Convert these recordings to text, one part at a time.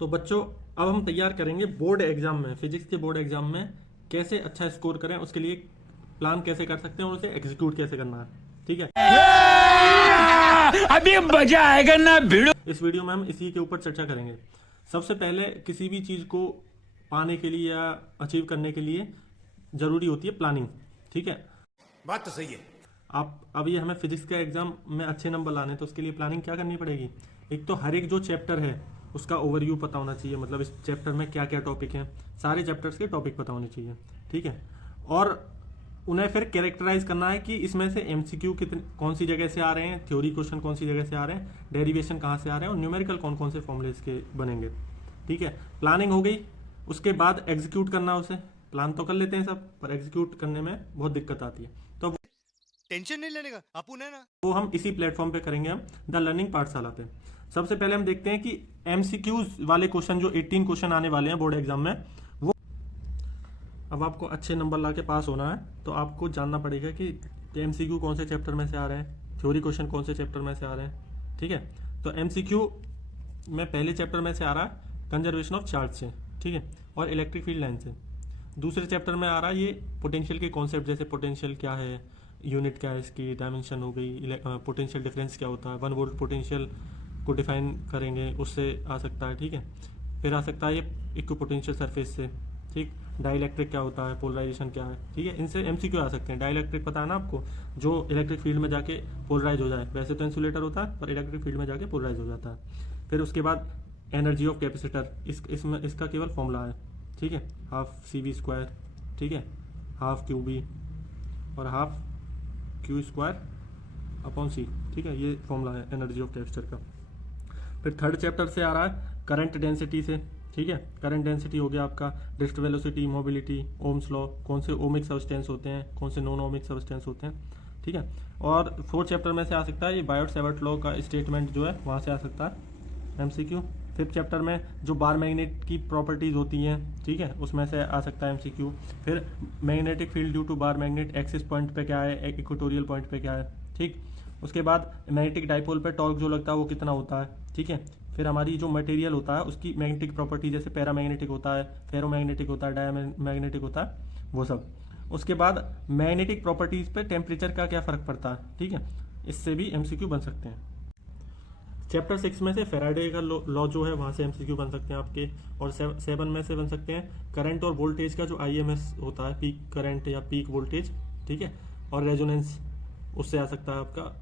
तो बच्चों, अब हम तैयार करेंगे बोर्ड एग्जाम में, फिजिक्स के बोर्ड एग्जाम में कैसे अच्छा स्कोर करें, उसके लिए प्लान कैसे कर सकते हैं और उसे एग्जीक्यूट कैसे करना है। ठीक है, अभी मजा आएगा ना भिड़ो। इस वीडियो में हम इसी के ऊपर चर्चा करेंगे। सबसे पहले किसी भी चीज़ को पाने के लिए या अचीव करने के लिए ज़रूरी होती है प्लानिंग। ठीक है, बात तो सही है। आप अभी हमें फिजिक्स के एग्जाम में अच्छे नंबर लाने तो उसके लिए प्लानिंग क्या करनी पड़ेगी। एक तो हर एक जो चैप्टर है उसका ओवरव्यू पता होना चाहिए, मतलब इस चैप्टर में क्या क्या टॉपिक हैं, सारे चैप्टर्स के टॉपिक पता होने चाहिए। ठीक है, और उन्हें फिर कैरेक्टराइज करना है कि इसमें से एमसीक्यू कितने कौन सी जगह से आ रहे हैं, थ्योरी क्वेश्चन कौन सी जगह से आ रहे हैं, डेरिवेशन कहाँ से आ रहे हैं और न्यूमेरिकल कौन कौन से फॉर्मूले इसके बनेंगे। ठीक है, प्लानिंग हो गई। उसके बाद एग्जीक्यूट करना, उसे प्लान तो कर लेते हैं सब, पर एग्जीक्यूट करने में बहुत दिक्कत आती है। तो टेंशन नहीं लेने का, अपुन है ना। वो हम इसी प्लेटफॉर्म पे करेंगे, हम द लर्निंग पाठशाला पे। सबसे पहले हम देखते हैं कि एमसीक्यूज वाले क्वेश्चन, जो 18 क्वेश्चन आने वाले हैं बोर्ड एग्जाम में, वो अब आपको अच्छे नंबर ला के पास होना है तो आपको जानना पड़ेगा कि एमसीक्यू कौन से चैप्टर में से आ रहे हैं, थ्योरी क्वेश्चन कौन से चैप्टर में से आ रहे हैं। ठीक है, तो एमसीक्यू में पहले चैप्टर में से आ रहा है कंजर्वेशन ऑफ चार्ज से, ठीक है, और इलेक्ट्रिक फील्ड लाइन से। दूसरे चैप्टर में आ रहा है ये पोटेंशियल के कॉन्सेप्ट, जैसे पोटेंशियल क्या है, यूनिट क्या है इसकी, डायमेंशन हो गई, पोटेंशियल डिफरेंस क्या होता है, 1 वोल्ट पोटेंशियल को डिफाइन करेंगे, उससे आ सकता है। ठीक है, फिर आ सकता है ये इक्विपोटेंशियल सरफेस से। ठीक, डाइलेक्ट्रिक क्या होता है, पोलराइजेशन क्या है। ठीक है, इनसे एमसीक्यू आ सकते हैं। डाइलेक्ट्रिक पता है ना आपको, जो इलेक्ट्रिक फील्ड में जाके पोलराइज हो जाए, वैसे तो इंसुलेटर होता है पर इलेक्ट्रिक फील्ड में जाके पोलराइज हो जाता है। फिर उसके बाद एनर्जी ऑफ कैपेसिटर, इसमें इसका केवल फॉर्मूला है। ठीक है, हाफ सी वी स्क्वायर, ठीक है, हाफ क्यू बी और हाफ क्यू स्क्वायर अपॉन सी। ठीक है, ये फॉर्मूला है एनर्जी ऑफ कैपेसिटर का। फिर थर्ड चैप्टर से आ रहा है करंट डेंसिटी से। ठीक है, करंट डेंसिटी हो गया आपका, drift velocity, mobility, Ohm's law, कौन से ओमिक सब्सटेंस होते हैं, कौन से नॉन ओमिक सब्सटेंस होते हैं। ठीक है, और फोर्थ चैप्टर में से आ सकता है ये बायोट सेवर्ट लॉ का स्टेटमेंट जो है वहाँ से आ सकता है एमसीक्यू। फिफ्थ चैप्टर में जो बार मैग्नेट की प्रॉपर्टीज़ होती हैं, ठीक है, उसमें से आ सकता है एमसीक्यू। फिर magnetic field due to bar magnet, axis point पे क्या है, इक्वेटोरियल पॉइंट पे क्या है। ठीक, उसके बाद मैग्नेटिक डाइपोल पे टॉर्क जो लगता है वो कितना होता है। ठीक है, फिर हमारी जो मटेरियल होता है उसकी मैग्नेटिक प्रॉपर्टी, जैसे पैरामैग्नेटिक होता है, फेरोमैग्नेटिक होता है, डायमैग्नेटिक होता है, वो सब। उसके बाद मैग्नेटिक प्रॉपर्टीज़ पे टेम्परेचर का क्या फ़र्क पड़ता है। ठीक है, इससे भी एमसीक्यू बन सकते हैं। चैप्टर 6 में से फेराडे का लॉ जो है वहाँ से एमसीक्यू बन सकते हैं आपके, और 7 में से बन सकते हैं करंट और वोल्टेज का जो आईएमएस होता है, पीक करंट या पीक वोल्टेज। ठीक है, और रेजोनेंस, उससे आ सकता है आपका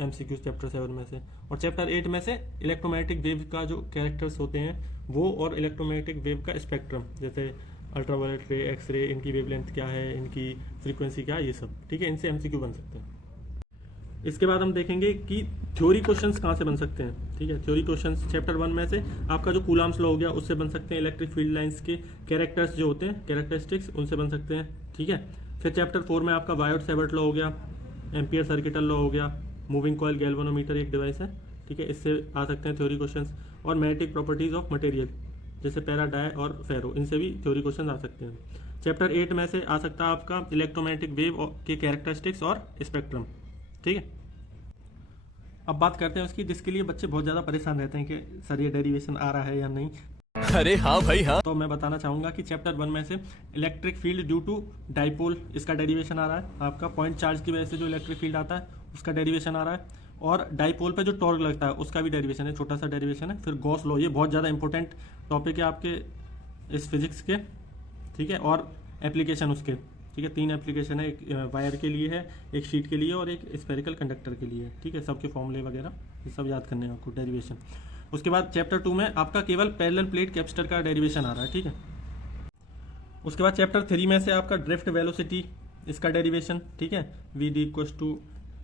एमसीक्यू चैप्टर 7 में से। और चैप्टर 8 में से इलेक्ट्रोमैग्नेटिक वेव का जो कैरेक्टर्स होते हैं वो, और इलेक्ट्रोमैग्नेटिक वेव का स्पेक्ट्रम, जैसे अल्ट्रावायलेट रे, एक्स रे, इनकी वेवलेंथ क्या है, इनकी फ्रीक्वेंसी क्या है, ये सब। ठीक है, इनसे एमसीक्यू बन सकते हैं। इसके बाद हम देखेंगे कि थ्योरी क्वेश्चंस कहाँ से बन सकते हैं। ठीक है, थ्योरी क्वेश्चंस चैप्टर 1 में से आपका जो कूलाम्स लॉ हो गया उससे बन सकते हैं, इलेक्ट्रिक फील्ड लाइंस के कैरेक्टर्स जो होते हैं, कैरेक्टरिस्टिक्स, उनसे बन सकते हैं। ठीक है, फिर चैप्टर 4 में आपका बायोट सेवर्ट लॉ हो गया, एम्पियर सर्किटल लॉ हो गया, मूविंग कॉइल गैल्वेनोमीटर एक डिवाइस है। ठीक है, इससे आ सकते हैं थ्योरी क्वेश्चंस। और मैग्नेटिक प्रॉपर्टीज ऑफ मटेरियल, जैसे पैरा, डाई और फेरो, इनसे भी थ्योरी क्वेश्चन आ सकते हैं। चैप्टर 8 में से आ सकता है आपका इलेक्ट्रोमैग्नेटिक वेव के कैरेक्टरिस्टिक्स और स्पेक्ट्रम। ठीक है, अब बात करते हैं उसकी, जिसके लिए बच्चे बहुत ज़्यादा परेशान रहते हैं कि सर ये डेरिवेशन आ रहा है या नहीं। अरे हाँ भाई हाँ। तो मैं बताना चाहूँगा कि चैप्टर 1 में से electric field due to dipole, इसका डेरिवेशन आ रहा है आपका। पॉइंट चार्ज की वजह से जो इलेक्ट्रिक फील्ड आता है उसका डेरिवेशन आ रहा है, और डाइपोल पे जो टॉर्क लगता है उसका भी डेरिवेशन है, छोटा सा डेरिवेशन है। फिर गॉस लॉ, ये बहुत ज़्यादा इंपॉर्टेंट टॉपिक है आपके इस फिजिक्स के। ठीक है, और एप्लीकेशन उसके, ठीक है, 3 एप्लीकेशन है, एक वायर के लिए है, एक शीट के लिए और एक स्फेरिकल कंडक्टर के लिए। ठीक है, सबके फॉर्मूले वगैरह ये सब याद करने हैं आपको, डेरिवेशन। उसके बाद चैप्टर 2 में आपका केवल पैरेलल प्लेट कैपेसिटर का डेरिवेशन आ रहा है। ठीक है, उसके बाद चैप्टर 3 में से आपका ड्रिफ्ट वेलोसिटी, इसका डेरिवेशन। ठीक है, V D equals to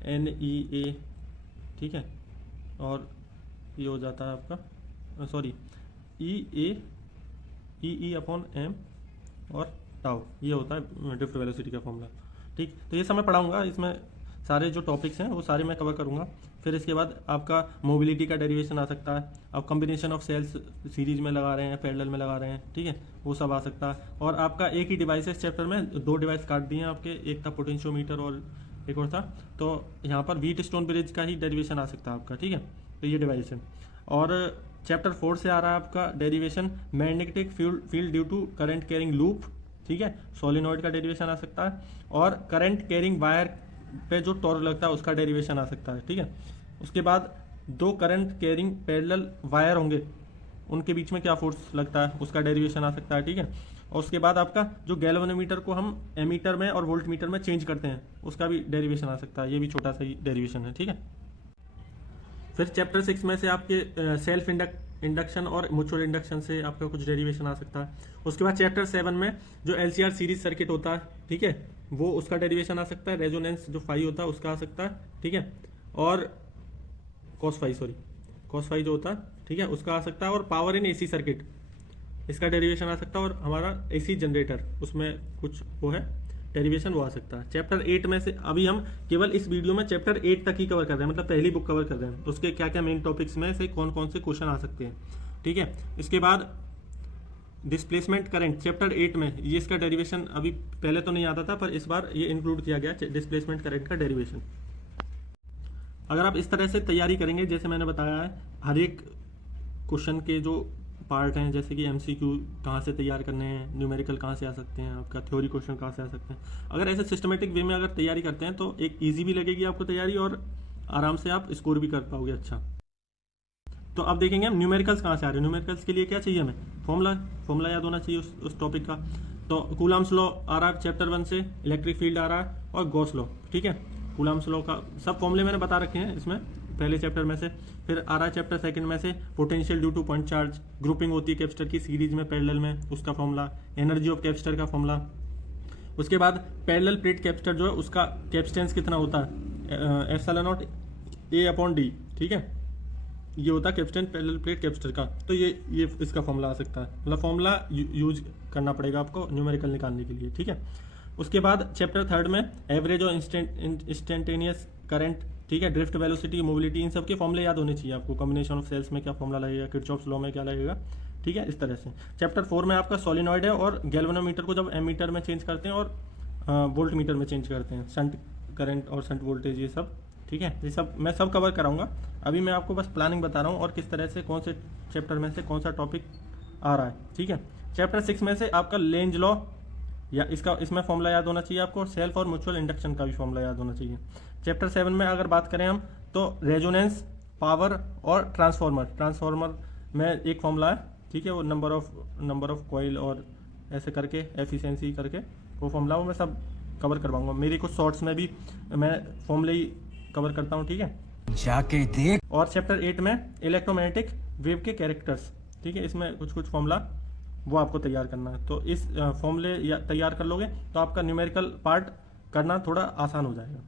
N E A. ठीक है, और ये हो जाता है आपका, सॉरी, ई अपॉन एम और टाउ, ये होता है ड्रिफ्ट वेलोसिटी का फॉर्मूला। ठीक, तो ये सब मैं पढ़ाऊँगा, इसमें सारे जो टॉपिक्स हैं वो सारे मैं कवर करूँगा। फिर इसके बाद आपका मोबिलिटी का डेरिवेशन आ सकता है। अब कॉम्बिनेशन ऑफ सेल्स सीरीज में लगा रहे हैं, पैरेलल में लगा रहे हैं, ठीक है, वो सब आ सकता है। और आपका एक ही डिवाइस है इस चैप्टर में, 2 डिवाइस काट दिए हैं आपके, एक था पोटेंशियोमीटर और एक और था। तो यहाँ पर व्हीट स्टोन ब्रिज का ही डेरिवेशन आ सकता है आपका। ठीक है, तो ये डिवाइस है। और चैप्टर 4 से आ रहा है आपका derivation magnetic field due to current carrying loop, ठीक है, सोलिनॉइड का डेरिवेशन आ सकता है, और करंट कैरिंग वायर पे जो टॉर्क लगता है उसका डेरिवेशन आ सकता है, ठीक है। उसके बाद दो करंट कैरिंग पैरेलल वायर होंगे, उनके बीच में क्या फोर्स लगता है उसका डेरिवेशन आ सकता है, ठीक है। और उसके बाद आपका जो गैल्वेनोमीटर को हम एमीटर में और वोल्टमीटर में चेंज करते हैं उसका भी डेरिवेशन आ सकता है, ये भी छोटा सा ही डेरिवेशन है, ठीक है। फिर चैप्टर 6 में से आपके सेल्फ इंडक्शन और म्यूचुअल इंडक्शन से आपका कुछ डेरिवेशन आ सकता है। उसके बाद चैप्टर 7 में जो LCR सीरीज सर्किट होता है, ठीक है, वो उसका डेरिवेशन आ सकता है। रेजोनेंस जो फाई होता है उसका आ सकता है, ठीक है, और कॉस फाई जो होता है, ठीक है, उसका आ सकता है। और पावर इन AC सर्किट इसका डेरिवेशन आ सकता है, और हमारा AC जनरेटर उसमें कुछ वो है डेरिवेशन, वो आ सकता है। चैप्टर 8 में से अभी हम केवल इस वीडियो में चैप्टर 8 तक ही कवर कर रहे हैं, मतलब पहली बुक कवर कर रहे हैं, उसके क्या क्या मेन टॉपिक्स में से कौन कौन से क्वेश्चन आ सकते हैं, ठीक है। इसके बाद डिस्प्लेसमेंट करंट चैप्टर 8 में ये इसका डेरिवेशन अभी पहले तो नहीं आता था, पर इस बार ये इंक्लूड किया गया डिस्प्लेसमेंट करंट का डेरिवेशन। अगर आप इस तरह से तैयारी करेंगे जैसे मैंने बताया है, हर एक क्वेश्चन के जो पार्ट हैं, जैसे कि MCQ कहाँ से तैयार करने हैं, न्यूमेरिकल कहाँ से आ सकते हैं, आपका थ्योरी क्वेश्चन कहाँ से आ सकते हैं, अगर ऐसे सिस्टमेटिक वे में अगर तैयारी करते हैं तो एक ईजी भी लगेगी आपको तैयारी, और आराम से आप स्कोर भी कर पाओगे अच्छा। तो अब देखेंगे हम न्यूमेरिकल्स कहाँ से आ रहे हैं। न्यूमेरिकल्स के लिए क्या चाहिए हमें, फॉर्मूला याद होना चाहिए उस टॉपिक का। तो कूलम्स लॉ आ रहा है चैप्टर 1 से, इलेक्ट्रिक फील्ड आ रहा है, और गॉस लॉ, ठीक है। कूलम्स लॉ का सब फॉर्मूले मैंने बता रखे हैं इसमें पहले चैप्टर में से। फिर आ रहा है चैप्टर 2 में से potential due two point charge, grouping होती है कैपेसिटर की सीरीज में पैरेलल में, उसका फॉर्मूला, एनर्जी ऑफ कैपेसिटर का फॉर्मूला। उसके बाद पैरेलल प्लेट कैपेसिटर जो है उसका कैपेसिटेंस कितना होता है, ε0 A/d, ठीक है, ये होता है कैपेसिटेंस पैरेलल प्लेट कैपेसिटर का। तो ये इसका फॉर्मूला आ सकता है, मतलब फॉर्मूला यूज करना पड़ेगा आपको न्यूमेरिकल निकालने के लिए, ठीक है। उसके बाद चैप्टर 3 में एवरेज और इंस्टेंटेनियस करंट, ठीक है, ड्रिफ्ट वेलोसिटी, मोबिलिटी, इन सब के फॉर्मूले याद होने चाहिए आपको। कॉम्बिनेशन ऑफ सेल्स में क्या फॉर्मूला लगेगा, किरचॉफ्स लॉ में क्या लगेगा, ठीक है, इस तरह से। चैप्टर 4 में आपका सोलिनॉइड है, और गैल्वेनोमीटर को जब एमीटर में चेंज करते हैं और वोल्ट मीटर में चेंज करते हैं, शंट करंट और शंट वोल्टेज, ये सब, ठीक है, ये सब मैं सब कवर कराऊंगा। अभी मैं आपको बस प्लानिंग बता रहा हूँ और किस तरह से कौन से चैप्टर में से कौन सा टॉपिक आ रहा है, ठीक है। चैप्टर 6 में से आपका लेंज लॉ या इसमें फॉर्मूला याद होना चाहिए आपको, सेल्फ और म्यूचुअल इंडक्शन का भी फॉर्मूला याद होना चाहिए। चैप्टर 7 में अगर बात करें हम तो रेजोनेंस, पावर और ट्रांसफॉर्मर में एक फॉर्मूला है, ठीक है, वो नंबर ऑफ कॉइल और ऐसे करके एफिशिएंसी करके वो फॉर्मूला, वो मैं सब कवर करवाऊंगा। मेरी कुछ शॉर्ट्स में भी मैं फॉर्मूले ही कवर करता हूँ, ठीक है, जाके देख। और चैप्टर 8 में इलेक्ट्रोमैग्नेटिक वेव के कैरेक्टर्स, ठीक है, इसमें कुछ फॉर्मूला वो आपको तैयार करना है। तो इस फॉर्मूले तैयार कर लोगे तो आपका न्यूमेरिकल पार्ट करना थोड़ा आसान हो जाएगा।